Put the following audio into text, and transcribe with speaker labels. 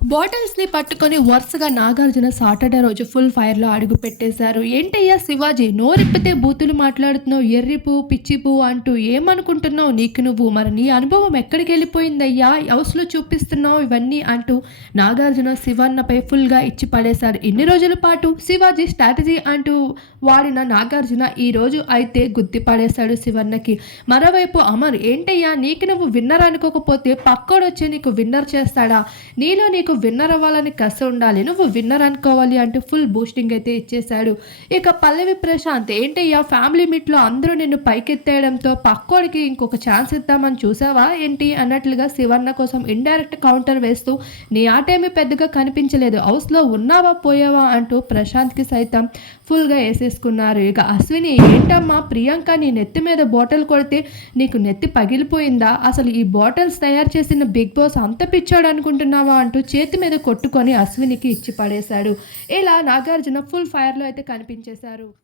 Speaker 1: బాటిల్స్ని పట్టుకొని వరుసగా నాగార్జున సాటర్డే రోజు ఫుల్ ఫైర్లో అడుగు పెట్టేశారు. ఏంటయ్యా శివాజీ నోరెప్పితే బూతులు మాట్లాడుతున్నావు ఎర్రి పువ్వు పిచ్చి పువ్వు అంటూ ఏమనుకుంటున్నావు నీకు నువ్వు? మరి నీ అనుభవం ఎక్కడికి వెళ్ళిపోయిందయ్యా? హౌస్లో చూపిస్తున్నావు ఇవన్నీ అంటూ నాగార్జున శివన్నపై ఫుల్గా ఇచ్చి పడేశారు. ఇన్ని రోజుల పాటు శివాజీ స్ట్రాటజీ అంటూ వాడిన నాగార్జున ఈరోజు అయితే గుద్ది పడేశాడు శివన్నకి. మరోవైపు అమర్ ఏంటయ్యా నీకు నువ్వు విన్నర్ అనుకోకపోతే పక్కోడొచ్చి నీకు విన్నర్ చేస్తాడా? నీలో నీకు విన్నర్ అవ్వాలని కసి ఉండాలి. నువ్వు విన్నర్ అనుకోవాలి అంటూ ఫుల్ బూస్టింగ్ అయితే ఇచ్చేశాడు. ఇక పల్లవి ప్రశాంత్ ఏంటయ్యా ఫ్యామిలీ మీట్లో అందరూ నిన్ను పైకెత్తేయడంతో పక్కోడికి ఇంకొక ఛాన్స్ ఇద్దామని చూసావా? ఏంటి? అన్నట్లుగా శివర్ణ కోసం ఇండైరెక్ట్ కౌంటర్ వేస్తూ నీ ఆటేమీ పెద్దగా కనిపించలేదు. హౌస్లో ఉన్నావా? పోయావా? అంటూ ప్రశాంత్కి సైతం ఫుల్గా వేసేసుకున్నారు. ఇక అశ్విని ఏంటమ్మా? ప్రియాంక నీ నెత్తి మీద బాటిల్ కొడితే నీకు నెత్తి పగిలిపోయిందా? అసలు ఈ బాటిల్స్ తయారు చేసిన బిగ్ బాస్ అంత పిచ్చాడు అనుకుంటున్నావా? అంటూ చేతి మీద కొట్టుకొని అశ్వినికి ఇచ్చి పడేశాడు. ఇలా నాగార్జున ఫుల్ ఫైర్లో అయితే కనిపించేశారు.